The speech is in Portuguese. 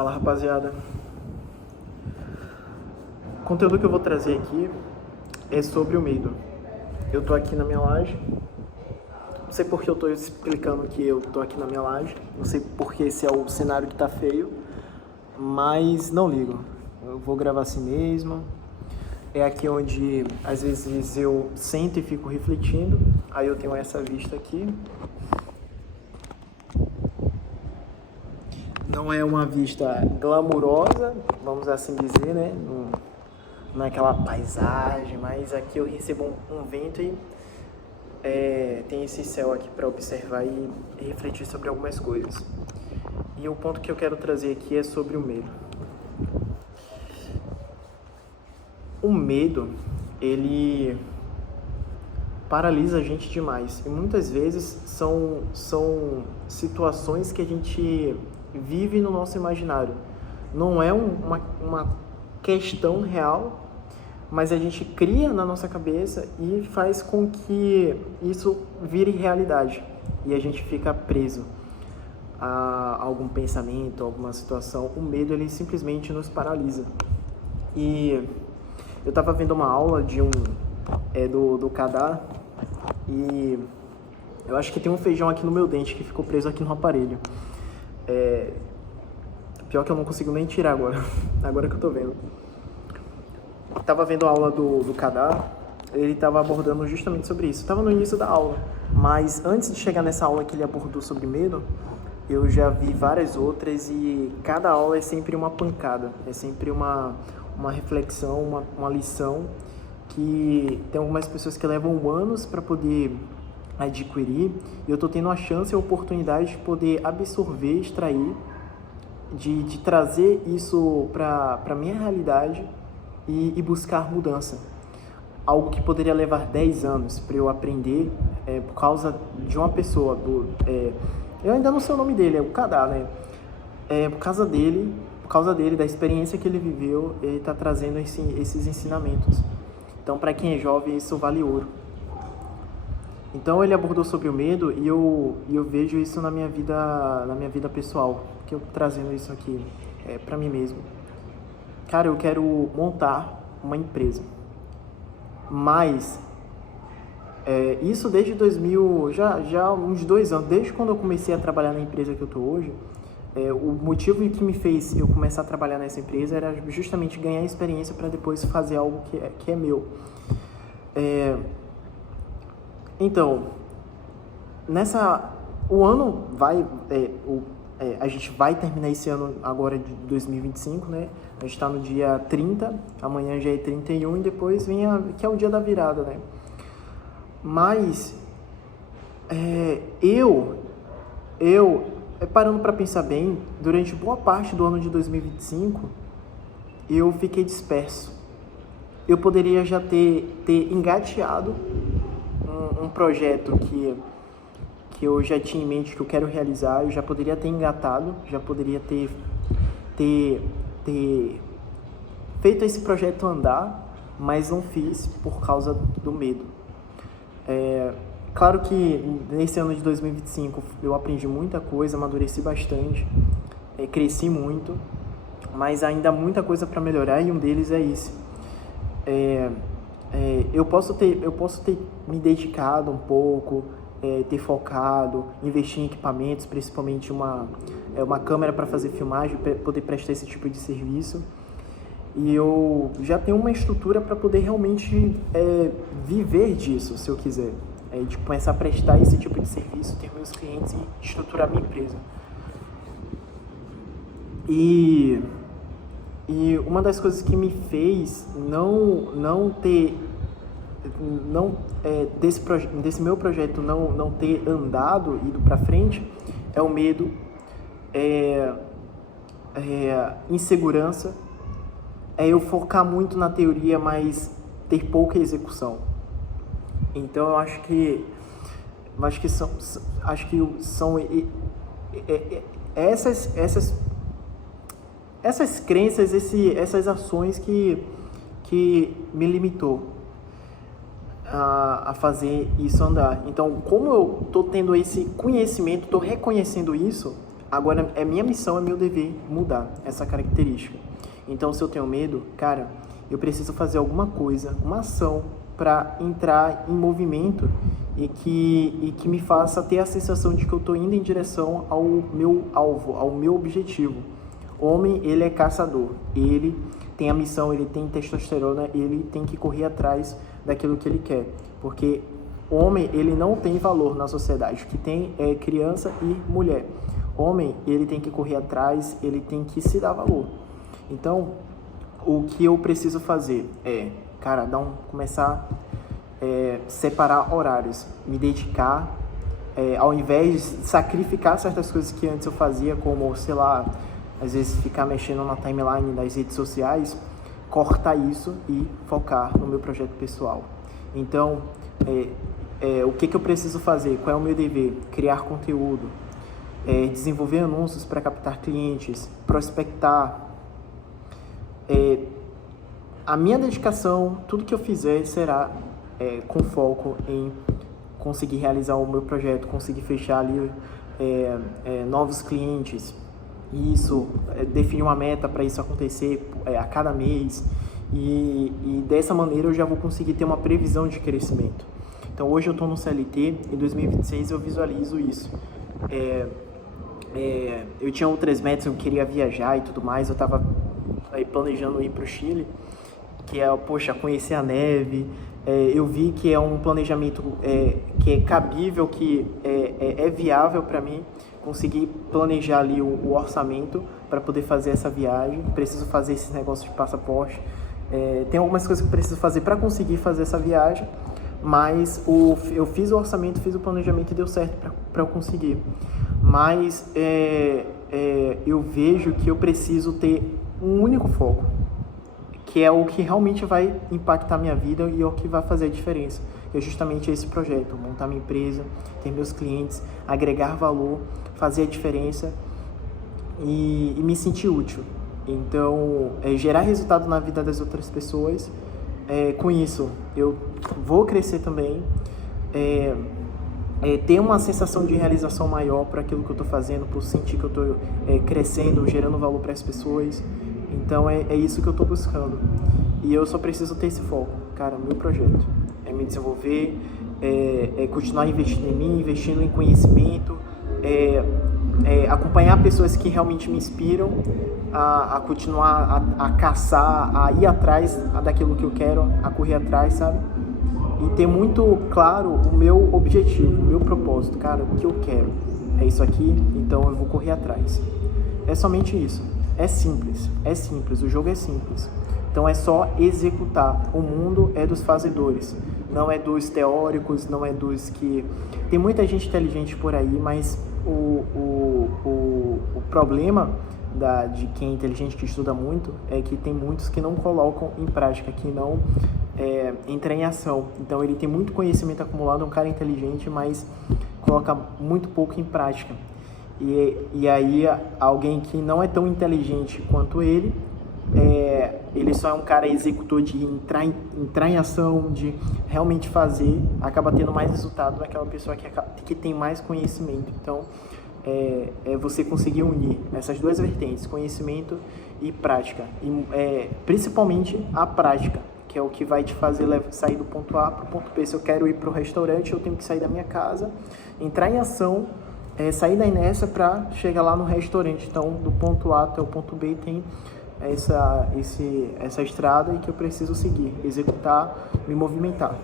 Fala, rapaziada. O conteúdo que eu vou trazer aqui é sobre o medo. Eu tô aqui na minha laje. Não sei por que eu tô explicando que eu tô aqui na minha laje. Não sei por que esse é o cenário que tá feio. Mas não ligo. Eu vou gravar assim mesmo. É aqui onde às vezes eu sento e fico refletindo. Aí eu tenho essa vista aqui. Não é uma vista glamurosa, vamos assim dizer, né? Não é aquela paisagem, mas aqui eu recebo um vento e tem esse céu aqui para observar e refletir sobre algumas coisas. E o ponto que eu quero trazer aqui é sobre o medo. O medo, ele paralisa a gente demais. E muitas vezes são situações que a gente vive no nosso imaginário. Não é uma questão real, mas a gente cria na nossa cabeça e faz com que isso vire realidade. E a gente fica preso a algum pensamento, a alguma situação. O medo, ele simplesmente nos paralisa. E eu estava vendo uma aula do Kadar e eu acho que tem um feijão aqui no meu dente que ficou preso aqui no aparelho. Pior que eu não consigo nem tirar agora que eu tô vendo. Tava vendo a aula do Kadar, ele tava abordando justamente sobre isso. Tava no início da aula, mas antes de chegar nessa aula que ele abordou sobre medo, eu já vi várias outras e cada aula é sempre uma pancada, é sempre uma reflexão, uma lição que tem algumas pessoas que levam anos para poder adquirir, e eu tô tendo a chance e a oportunidade de poder absorver, extrair, de trazer isso para minha realidade e buscar mudança. Algo que poderia levar 10 anos para eu aprender por causa de uma pessoa, eu ainda não sei o nome dele, é o Kadar, né? Por causa dele, da experiência que ele viveu, ele está trazendo esses ensinamentos. Então, para quem é jovem, isso vale ouro. Então, ele abordou sobre o medo e eu vejo isso na minha vida pessoal, que eu trazendo isso aqui para mim mesmo. Cara, eu quero montar uma empresa, mas isso desde 2000, já há uns 2 anos, desde quando eu comecei a trabalhar na empresa que eu tô hoje. O motivo que me fez eu começar a trabalhar nessa empresa era justamente ganhar experiência para depois fazer algo que é meu. Então, o ano vai, a gente vai terminar esse ano agora de 2025, né? A gente está no dia 30, amanhã já é 31 e depois vem que é o dia da virada, né? Mas parando para pensar bem, durante boa parte do ano de 2025, eu fiquei disperso. Eu poderia já ter engateado um projeto que eu já tinha em mente que eu quero realizar, eu já poderia ter engatado, já poderia ter feito esse projeto andar, mas não fiz por causa do medo. Claro que nesse ano de 2025 eu aprendi muita coisa, amadureci bastante, cresci muito, mas ainda há muita coisa para melhorar e um deles é esse. Eu posso ter me dedicado um pouco, ter focado, investir em equipamentos, principalmente uma câmera para fazer filmagem, para poder prestar esse tipo de serviço. E eu já tenho uma estrutura para poder realmente viver disso, se eu quiser. De começar a prestar esse tipo de serviço, ter meus clientes e estruturar minha empresa. E uma das coisas que me fez desse meu projeto não ter andado, ido para frente, é o medo, insegurança, eu focar muito na teoria, mas ter pouca execução. Então eu acho que são essas crenças, essas ações que me limitou a fazer isso andar. Então, como eu tô tendo esse conhecimento, tô reconhecendo isso, Agora, é minha missão, é meu dever mudar essa característica. Então, se eu tenho medo, cara, eu preciso fazer alguma coisa, uma ação para entrar em movimento e que me faça ter a sensação de que eu estou indo em direção ao meu alvo, ao meu objetivo. O homem, ele é caçador, ele tem a missão, ele tem testosterona, ele tem que correr atrás daquilo que ele quer, porque o homem, ele não tem valor na sociedade, o que tem é criança e mulher. Homem, ele tem que correr atrás, ele tem que se dar valor. Então, o que eu preciso fazer é, cara, começar a separar horários, me dedicar, ao invés de sacrificar certas coisas que antes eu fazia, como, sei lá, às vezes ficar mexendo na timeline das redes sociais, cortar isso e focar no meu projeto pessoal. Então, o que eu preciso fazer? Qual é o meu dever? Criar conteúdo, desenvolver anúncios para captar clientes, prospectar. A minha dedicação, tudo que eu fizer será com foco em conseguir realizar o meu projeto, conseguir fechar ali novos clientes. Isso, definir uma meta para isso acontecer a cada mês e dessa maneira eu já vou conseguir ter uma previsão de crescimento. Então hoje eu estou no CLT, em 2026 eu visualizo isso. Eu tinha outras metas, eu queria viajar e tudo mais, eu estava planejando ir para o Chile, que é, poxa, conhecer a neve. Eu vi que é um planejamento que é cabível, que é viável para mim conseguir planejar ali o orçamento para poder fazer essa viagem. Preciso fazer esses negócios de passaporte. Tem algumas coisas que eu preciso fazer para conseguir fazer essa viagem, mas eu fiz o orçamento, fiz o planejamento e deu certo para eu conseguir. Mas eu vejo que eu preciso ter um único foco, que é o que realmente vai impactar minha vida e é o que vai fazer a diferença. É justamente esse projeto, montar minha empresa, ter meus clientes, agregar valor, fazer a diferença e me sentir útil. Então, gerar resultado na vida das outras pessoas. Com isso, eu vou crescer também, ter uma sensação de realização maior por aquilo que eu estou fazendo, por sentir que eu estou crescendo, gerando valor para as pessoas. Então é isso que eu estou buscando. E eu só preciso ter esse foco. Cara, meu projeto é me desenvolver, continuar investindo em mim, investindo em conhecimento, acompanhar pessoas que realmente me inspiram a continuar a caçar, a ir atrás daquilo que eu quero, a correr atrás, sabe? E ter muito claro o meu objetivo, o meu propósito. Cara, o que eu quero é isso aqui, então eu vou correr atrás. É somente isso. É simples, o jogo é simples. Então é só executar. O mundo é dos fazedores, não é dos teóricos, não é dos que... Tem muita gente inteligente por aí, mas o problema de quem é inteligente, que estuda muito, é que tem muitos que não colocam em prática, que não entram em ação. Então ele tem muito conhecimento acumulado, é um cara inteligente, mas coloca muito pouco em prática. E aí alguém que não é tão inteligente quanto ele só é um cara executor de entrar em ação, de realmente fazer, acaba tendo mais resultado daquela pessoa que tem mais conhecimento. Então, você conseguir unir essas duas vertentes, conhecimento e prática, e principalmente a prática, que é o que vai te fazer sair do ponto A para o ponto B. Se eu quero ir para o restaurante, eu tenho que sair da minha casa, entrar em ação, sair da inércia para chegar lá no restaurante. Então, do ponto A até o ponto B tem essa estrada e que eu preciso seguir, executar, me movimentar.